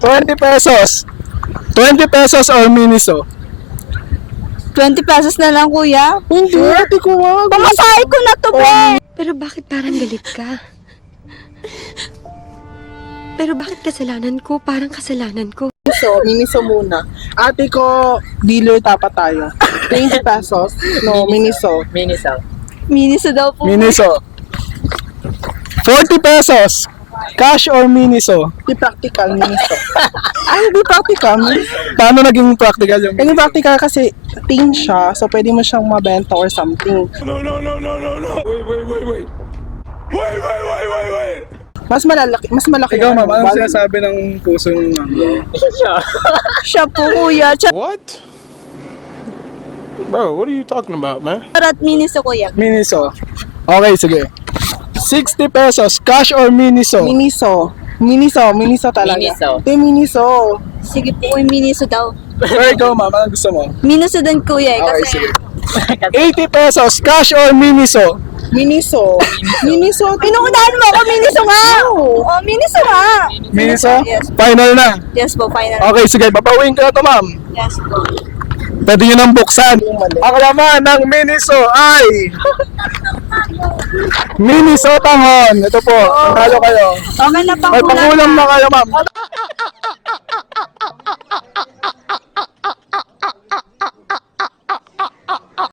20 pesos. 20 pesos or Miniso? 20 pesos na lang, kuya. Hindi, ate ko wag. Pamasahe ko na to, be. Pero bakit parang galit ka? Pero bakit kasalanan ko? Parang kasalanan ko. Miniso muna. Ate ko, dealer dapat tayo. 20 pesos. No, Miniso. Miniso daw po. Miniso. 40 pesos. Cash or Miniso? Di practical, Miniso. Ay, di practical. Paano naging practical yung Hindi practical kasi thin siya, so pwede mo siyang mabenta or something. No. Wait. Mas malaki Ikaw, yung ma'am, anong value. sinasabi ng puso ng ma'am? Siya po, kuya. What? Bro, what are you talking about, man? Charat Miniso, kuya. Miniso. Okay, sige. 60 pesos. Cash or Miniso? Miniso talaga. Miniso. Sige po, kuya. Miniso daw. Pero ikaw, ma'am, anong gusto mo? Miniso din, kuya. Okay, Kasi sige. 80 pesos. Cash or Miniso? Miniso. pinuunahan mo ako, Miniso nga. Oh, Miniso nga. Miniso? Yes. Final na. Yes po, final. Okay, sige. Papawin ko na to, ma'am. Yes po. Pwede nyo nang buksan. Ang laman ng Miniso ay Miniso tanghon. Ito po. Halo kayo. Okay na, Ay, pangulam na kayo, ma'am.